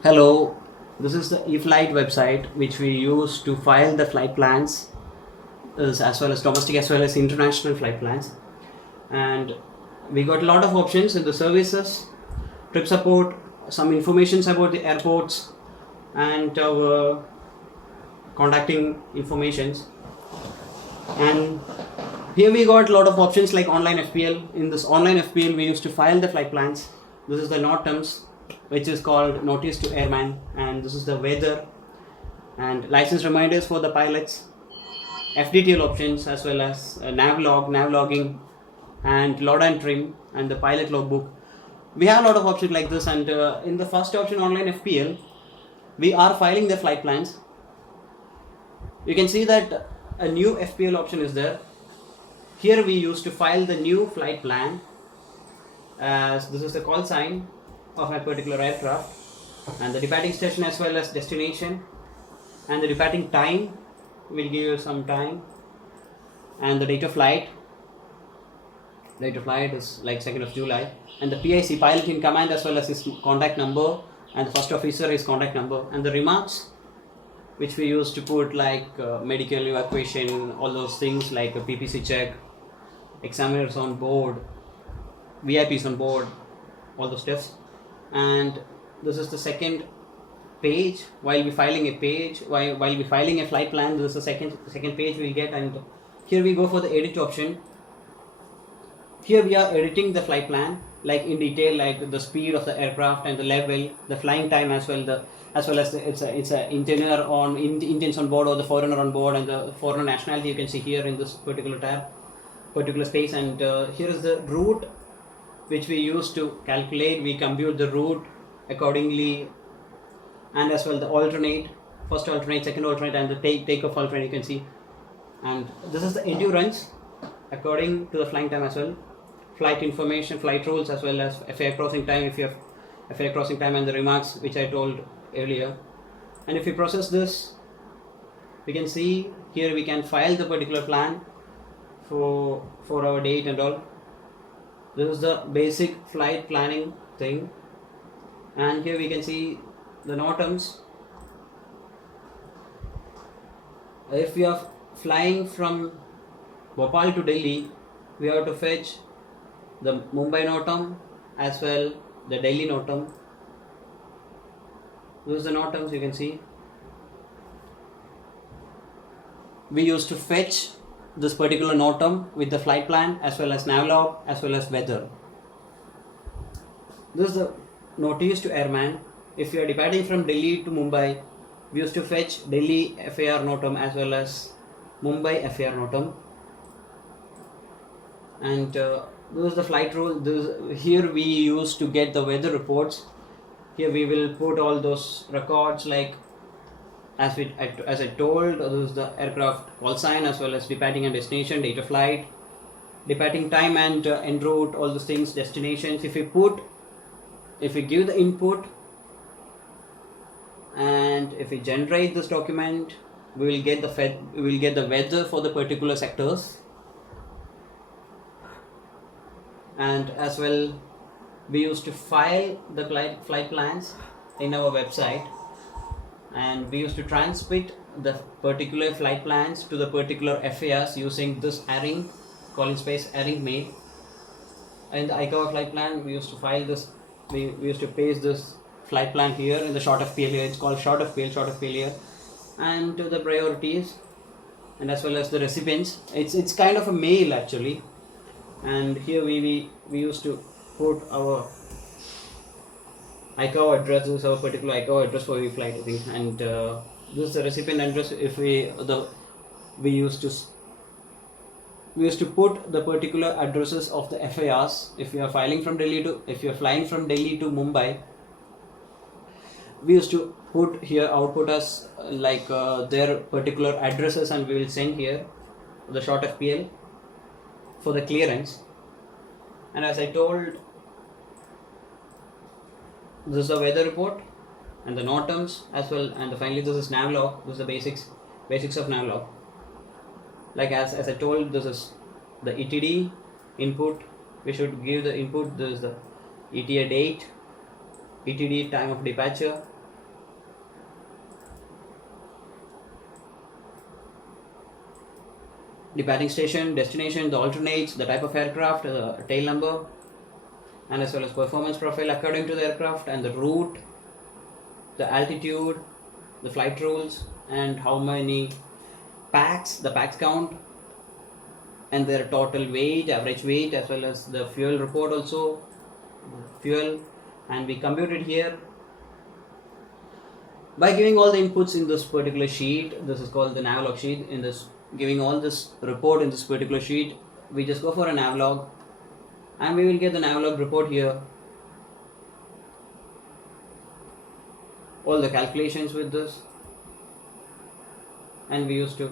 Hello, this is the eflight website which we use to file the flight plans as well as domestic as well as international flight plans. And we got a lot of options in the services, trip support, some informations about the airports, and our contacting informations. And here we got a lot of options like online FPL. In this online FPL, we used to file the flight plans. This is the NOTAMs, which is called Notice to Airman, and this is the weather and license reminders for the pilots, FDTL options as well as NAVLogging, and load and trim, and the pilot logbook. We have a lot of options like this, and in the first option, online FPL, we are filing the flight plans. You can see that a new FPL option is there. Here we used to file the new flight plan, as this is the call sign of a particular aircraft, and the departing station as well as destination, and the departing time will give you some time, and the date of flight. Date of flight is like 2nd of July, and the PIC, pilot in command, as well as his contact number, and the first officer his contact number, and the remarks which we used to put like medical evacuation, all those things like a PPC check, examiners on board, VIPs on board, all those stuff. And this is the second page. While we filing a flight plan, this is the second page we'll get, and here we go for the edit option. Here we are editing the flight plan like in detail, like the speed of the aircraft and the level, the flying time as well as it's a Indian on Indians on board or the foreigner on board, and the foreigner nationality you can see here in this particular tab, particular space. And here is the route which we use to calculate. We compute the route accordingly, and as well the alternate, first alternate, second alternate, and the takeoff alternate you can see. And this is the endurance according to the flying time as well, flight information, flight rules, as well as FAR crossing time if you have FAR crossing time, and the remarks which I told earlier. And if we process this, we can see here we can file the particular plan for our date and all. This is the basic flight planning thing, and here we can see the NOTAMs. If we are flying from Bhopal to Delhi, we have to fetch the Mumbai NOTAM as well the Delhi NOTAM. Those are the NOTAMs you can see. We used to fetch this particular NOTAM with the flight plan as well as NAVLOG as well as weather. This is the notice to airman. If you are departing from Delhi to Mumbai, we used to fetch Delhi FAR NOTAM as well as Mumbai FAR NOTAM. And this is the flight rule. Here we used to get the weather reports. Here we will put all those records like as I told, this is the aircraft call sign as well as departing and destination, date of flight, departing time and en route, all those things, destinations. If we give the input and if we generate this document, we will get the weather for the particular sectors. And as well, we used to file the flight plans in our website, and we used to transmit the particular flight plans to the particular FARs using this arring, calling space arring mail. In the ICAO flight plan, we used to file this, we used to paste this flight plan here in the short FPL here. It's called short FPL here, and to the priorities and as well as the recipients. It's kind of a mail actually. And here we used to put our ICAO address. This is our particular ICAO address for every flight, I think. And this is the recipient address. If we used to put the particular addresses of the FARs. If you are flying from Delhi to Mumbai, we used to put here output as like their particular addresses, and we will send here the short FPL for the clearance. And as I told, this is the weather report and the NOTAMs as well, and finally this is NAVLOG. This is the basics of NAVLOG. Like as I told, this is the ETD input. We should give the input. This is the ETA date, ETD time of departure, departing station, destination, the alternates, the type of aircraft, tail number, and as well as performance profile according to the aircraft, and the route, the altitude, the flight rules, and how many packs, the packs count, and their total weight, average weight, as well as the fuel report also, fuel, and we compute it here by giving all the inputs in this particular sheet. This is called the NAVLOG sheet. In this, giving all this report in this particular sheet, we just go for a NAVLOG, and we will get the NAVLOG report here. All the calculations with this, and we used to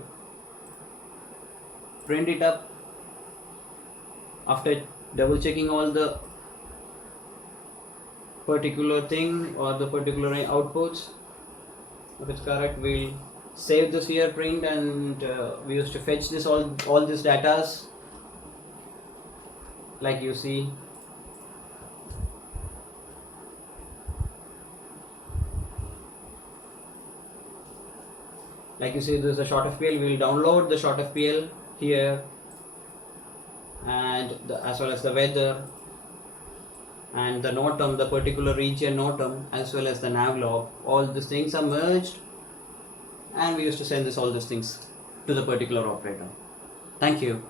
print it up after double checking all the particular thing or the particular outputs. If it's correct, we'll save this here, print, and we used to fetch this all these datas, like you see. Like you see, this is the short FPL. We will download the short FPL here, and as well as the weather and the NOTAM, the particular region NOTAM, as well as the NAVLOG. All these things are merged, and we used to send all these things to the particular operator. Thank you.